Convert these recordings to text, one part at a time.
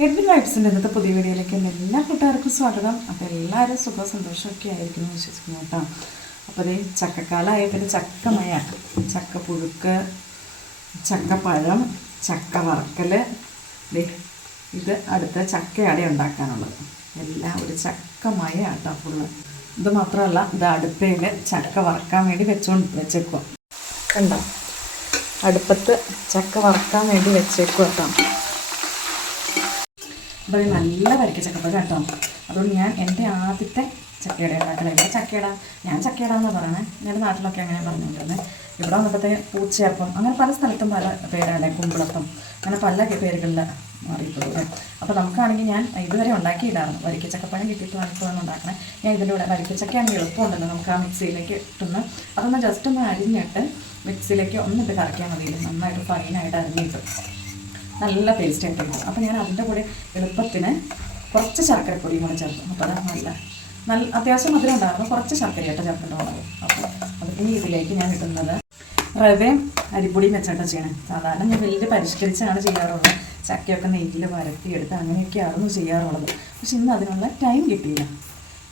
Edwin വൈബ്സിൻ്റെ ഇന്നത്തെ പുതിയ വീഡിയോയിലേക്ക് എല്ലാ കൂട്ടുകാർക്കും സ്വാഗതം. അപ്പോൾ എല്ലാവരും സുഖവും സന്തോഷമൊക്കെ ആയിരിക്കുന്നു വിശ്വസിക്കുന്നു കേട്ടോ. അപ്പോൾ അതേ ചക്കക്കാലമായ പിന്നെ ചക്കമയ, ചക്ക പുഴുക്ക്, ചക്കപ്പഴം, ചക്ക വറക്കൽ, ഇത് അടുത്ത ചക്കയട ഉണ്ടാക്കാനുള്ളത് എല്ലാം ഒരു ചക്കമയ കേട്ടോ ഫുള്ള്. ഇത് മാത്രമല്ല, ഇത് അടുപ്പയിൽ ചക്ക വറക്കാൻ വേണ്ടി വെച്ചേക്കുക കണ്ടോ. അടുപ്പത്ത് ചക്ക വറക്കാൻ വേണ്ടി വെച്ചേക്കുക കേട്ടോ. അപ്പോൾ നല്ല വരയ്ക്ക ചക്കപ്പഴം കേട്ടോ. അതുകൊണ്ട് ഞാൻ എൻ്റെ ആദ്യത്തെ ചക്കയുടെ ഉണ്ടാക്കലില്ല. ഞാൻ ചക്കയുടെ എന്ന് പറയണേ. എൻ്റെ നാട്ടിലൊക്കെ അങ്ങനെ പറഞ്ഞുകൊണ്ടിരുന്നത്. ഇവിടെ വന്നപ്പോഴത്തെ പൂച്ചയപ്പം അങ്ങനെ പല സ്ഥലത്തും പല പേരാണ്, കുമ്പിളപ്പം, അങ്ങനെ പല പേരുകളിൽ മാറിയിട്ടുള്ളത്. അപ്പോൾ നമുക്കാണെങ്കിൽ ഞാൻ ഇതുവരെ ഉണ്ടാക്കിയില്ലായിരുന്നു. വരിക്ക ചക്കപ്പഴം കിട്ടിയിട്ട് വാങ്ങിപ്പോഴാണ് ഉണ്ടാക്കണേ. ഞാൻ ഇതിൻ്റെ കൂടെ വരിക്കച്ചക്കയാണെങ്കിൽ എളുപ്പമുണ്ടല്ലോ, നമുക്ക് ആ മിക്സിയിലേക്ക് ഇട്ടുന്ന അതൊന്ന് ജസ്റ്റ് ഒന്ന് അരിഞ്ഞിട്ട് മിക്സിയിലേക്ക് ഒന്നിട്ട് കറക്കിയാൽ മതിയില്ല, നന്നായിട്ട് ഫൈനായിട്ട് അരിഞ്ഞിട്ട് നല്ല ടേസ്റ്റ് ആയിട്ട് കിട്ടും. അപ്പോൾ ഞാൻ അതിൻ്റെ കൂടെ എളുപ്പത്തിന് കുറച്ച് ശർക്കരപ്പൊടിയും കൂടെ ചേർക്കും. അപ്പോൾ അത് നല്ല അത്യാവശ്യം മധുരം ഉണ്ടായിരുന്നു, കുറച്ച് ശർക്കരയായിട്ട് ചേർക്കേണ്ടതുണ്ടാകും. അപ്പോൾ അതിന് ഇതിലേക്ക് ഞാൻ ഇടുന്നത് റവയും അരിപ്പൊടിയും വെച്ചിട്ട് ചെയ്യണം. സാധാരണ ഞാൻ വലിയ പരിഷ്കരിച്ചാണ് ചെയ്യാറുള്ളത്. ചക്കയൊക്കെ നെയ്യിൽ വരട്ടിയെടുത്ത് അങ്ങനെയൊക്കെയായിരുന്നു ചെയ്യാറുള്ളത്. പക്ഷെ ഇന്ന് അതിനുള്ള ടൈം കിട്ടിയില്ല,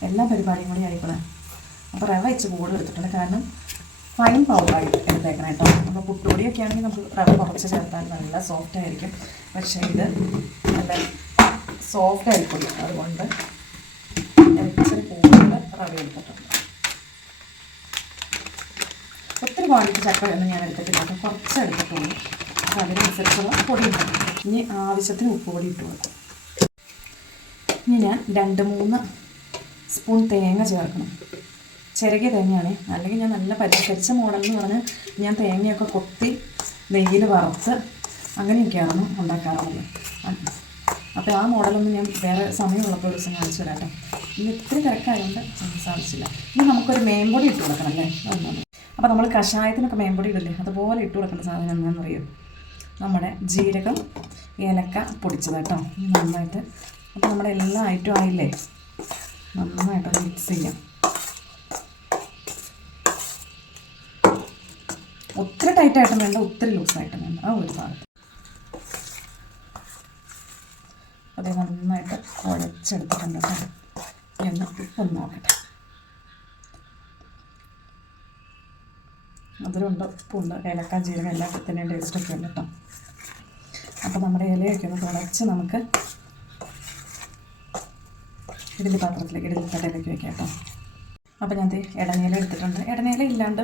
എല്ലാ പരിപാടിയും കൂടി ആയിക്കോളെ. അപ്പോൾ റവ വെച്ച് കൂടുതൽ എടുത്തിട്ടുണ്ട്, കാരണം ഫൈൻ പൗഡറായി എടുത്തേക്കണം കേട്ടോ. അപ്പോൾ പുട്ടുപൊടിയൊക്കെ ആണെങ്കിൽ നമുക്ക് റവ കുറച്ച് ചേർത്താൽ നല്ല സോഫ്റ്റ് ആയിരിക്കും. പക്ഷേ ഇത് നല്ല സോഫ്റ്റ് ആയിക്കോളൂ, അതുകൊണ്ട് ഇച്ചിരി കൂടുതൽ റവ എടുത്തിട്ടുണ്ട്. ഒത്തിരി ക്വാണ്ടിറ്റി ചക്ക എന്ന് ഞാൻ എടുത്തിട്ടില്ല, അപ്പോൾ കുറച്ച് എടുത്തിട്ടുള്ളൂ. അപ്പോൾ അതിനനുസരിച്ചുള്ള പൊടി ഇട്ടു. ഇനി ആവശ്യത്തിന് ഉപ്പ് പൊടി ഇട്ട് കൊടുക്കും. ഇനി ഞാൻ 2-3 സ്പൂൺ തേങ്ങ ചേർക്കണം. ചിരകിയ തേങ്ങയാണ്, അല്ലെങ്കിൽ ഞാൻ നല്ല പരിഷ്കരിച്ച മോഡൽ എന്ന് പറഞ്ഞാൽ ഞാൻ തേങ്ങയൊക്കെ കൊത്തി നെയ്യിൽ വറുത്ത് അങ്ങനെയൊക്കെയാണ് ഉണ്ടാക്കാറുള്ളത്. അപ്പോൾ ആ മോഡലൊന്നും ഞാൻ വേറെ സമയമുള്ളപ്പോൾ ഒരു ദിവസം കാണിച്ചു തരാം കേട്ടോ. ഇന്ന് ഇത്തിരി തിരക്കായതുകൊണ്ട് സാധിച്ചില്ല. ഇനി നമുക്കൊരു മേമ്പൊടി ഇട്ട് കൊടുക്കണം അല്ലേ, അതൊന്നും. അപ്പോൾ നമ്മൾ കഷായത്തിനൊക്കെ മേമ്പൊടി ഇടില്ലേ, അതുപോലെ ഇട്ട് കൊടുക്കേണ്ട സാധനം എന്താണെന്ന് അറിയും, നമ്മുടെ ജീരകം ഏലക്ക പൊടിച്ചത് കേട്ടോ. നന്നായിട്ട് അപ്പോൾ നമ്മുടെ എല്ലാ ഐറ്റവും ആയില്ലേ, നന്നായിട്ടൊന്ന് മിക്സ് ചെയ്യാം. ഒത്തിരി ടൈറ്റായിട്ടും വേണ്ട, ഒത്തിരി ലൂസായിട്ടും വേണ്ട, ആ ഒരു ഭാഗത്ത്. അത് നന്നായിട്ട് കുഴച്ചെടുത്തിട്ടുണ്ട് കേട്ടോ. എന്ന് ഉപ്പൊന്ന് നോക്കട്ടെ, മധുരമുണ്ട്, ഉപ്പുണ്ട്, ഏലക്ക ജീരകം എല്ലാത്തിൻ്റെയും ടേസ്റ്റൊക്കെ ഉണ്ട് കേട്ടോ. അപ്പോൾ നമ്മുടെ ഇലയൊക്കെ ഒന്ന് തുടച്ച് നമുക്ക് ഇഡലി പാത്രത്തിലേക്ക്, ഇഡലി തട്ടയിലേക്ക് വയ്ക്കാം കേട്ടോ. അപ്പോൾ ഞാൻ ഇടനീല എടുത്തിട്ടുണ്ട്. ഇടനീല ഇല്ലാണ്ട്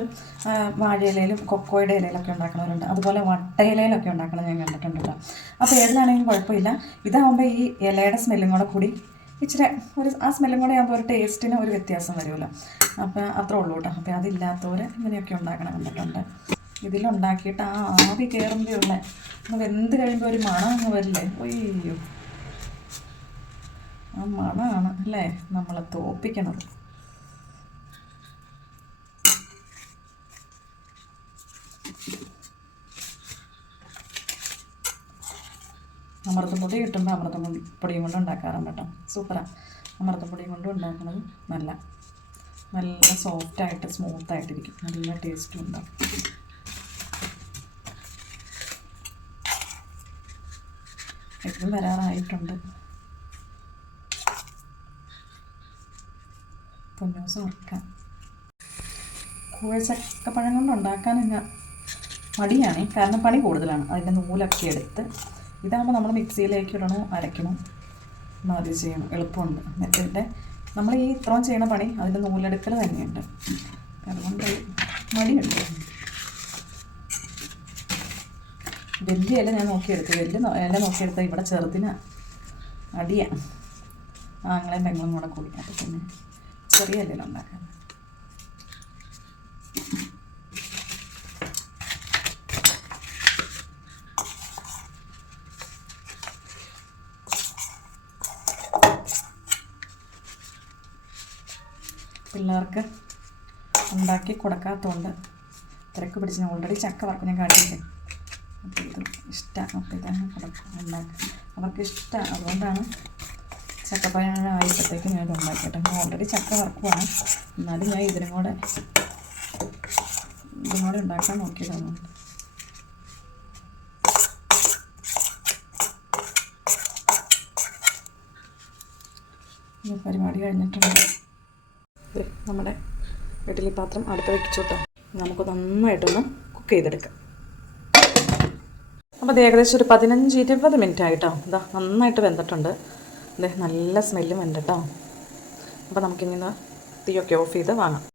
വാഴയിലയിലും കൊക്കോയുടെ ഇലയിലൊക്കെ ഉണ്ടാക്കണവരുണ്ട്, അതുപോലെ വട്ടയിലയിലൊക്കെ ഉണ്ടാക്കണം ഞാൻ കണ്ടിട്ടുണ്ട് കേട്ടോ. അപ്പോൾ ഏതിലാണെങ്കിലും കുഴപ്പമില്ല. ഇതാകുമ്പോൾ ഈ ഇലയുടെ സ്മെല്ലും കൂടെ കൂടി ഇച്ചിരി ആ സ്മെല്ലും കൂടെ ആകുമ്പോൾ ഒരു ടേസ്റ്റിന് ഒരു വ്യത്യാസം വരുമല്ലോ. അപ്പോൾ അത്രേ ഉള്ളൂ കേട്ടോ. അപ്പോൾ അതില്ലാത്തവർ ഇങ്ങനെയൊക്കെ ഉണ്ടാക്കണം കണ്ടിട്ടുണ്ട്. ഇതിലുണ്ടാക്കിയിട്ട് ആ ആവി കയറുമ്പോഴുള്ള വെന്ത് കഴിയുമ്പോൾ ഒരു മണം അങ്ങ് വരില്ലേ, ഒയ്യോ, ആ മണമാണ് അല്ലേ നമ്മളെ തോപ്പിക്കണത്. അമൃതപ്പൊടി കിട്ടുമ്പോൾ അമൃതപ്പൊടിയും കൊണ്ട് ഉണ്ടാക്കാറുണ്ട് കേട്ടോ. സൂപ്പറാണ്. അമൃതപ്പൊടിയും കൊണ്ട് ഉണ്ടാക്കുന്നത് നല്ല സോഫ്റ്റായിട്ട് സ്മൂത്തായിട്ടിരിക്കും, നല്ല ടേസ്റ്റും ഉണ്ടാവും. എപ്പോഴും വരാറായിട്ടുണ്ട്. പൊന്നൂസ് വറുക്കാം. ചക്കപ്പഴം കൊണ്ട് ഉണ്ടാക്കാൻ മടിയാണ്, കാരണം പണി കൂടുതലാണ്. അതിൻ്റെ നൂലൊക്കെ എടുത്ത് ഇതാകുമ്പോൾ നമ്മൾ മിക്സിയിലേക്ക് ഇടണോ അരയ്ക്കണോ ആദ്യം ചെയ്യണം, എളുപ്പമുണ്ട്. എന്നിട്ട് നമ്മൾ ഈ ഇത്രയും ചെയ്യണ പണി അതിൻ്റെ നൂലെടുക്കൽ തന്നെയുണ്ട്, അതുകൊണ്ട് മടിയുണ്ട്. വലിയ ഇല ഞാൻ നോക്കിയെടുത്തു, വലിയ ഇല നോക്കിയെടുത്താൽ ഇവിടെ ചെറുതിന് അടിയാണ്, ആങ്ങളെയും പെങ്ങളും കൂടെ കൂടി. അപ്പോൾ പിന്നെ ചെറിയ ഇലയിൽ ഉണ്ടാക്കാൻ. പിള്ളേർക്ക് ഉണ്ടാക്കി കൊടുക്കാത്തതുകൊണ്ട് തിരക്ക് പിടിച്ച് ഞാൻ ഓൾറെഡി ചക്ക വറക്കും, ഞാൻ കാട്ടിയില്ലേ. അപ്പോൾ ഇത് ഇഷ്ടമാണ്, അപ്പോൾ ഇതാണ് ഉണ്ടാക്കുക, അവർക്ക് ഇഷ്ടമാണ്. അതുകൊണ്ടാണ് ചക്കപ്പഴം ആയപ്പോഴത്തേക്ക് ഞാൻ ഇത് ഉണ്ടാക്കിയിട്ട്. ഞാൻ ഓൾറെഡി ചക്ക വറക്കുവാണ്, എന്നാലും ഞാൻ ഇതിനും കൂടെ ഉണ്ടാക്കാൻ നോക്കിയതാണ്. പരിപാടി കഴിഞ്ഞിട്ടുണ്ട്. നമ്മുടെ ഇഡ്ഡലി പാത്രം അടുത്ത് വെച്ചു കേട്ടോ. നമുക്ക് നന്നായിട്ടൊന്ന് കുക്ക് ചെയ്തെടുക്കാം. അപ്പോൾ അത് ഏകദേശം ഒരു 15-20 മിനിറ്റ് ആയിട്ടോ. ഇതാ നന്നായിട്ട് വെന്തിട്ടുണ്ട്. നല്ല സ്മെല്ലും ഉണ്ട് കേട്ടോ. അപ്പോൾ നമുക്കിങ്ങനെ തീയൊക്കെ ഓഫ് ചെയ്ത് വാങ്ങാം.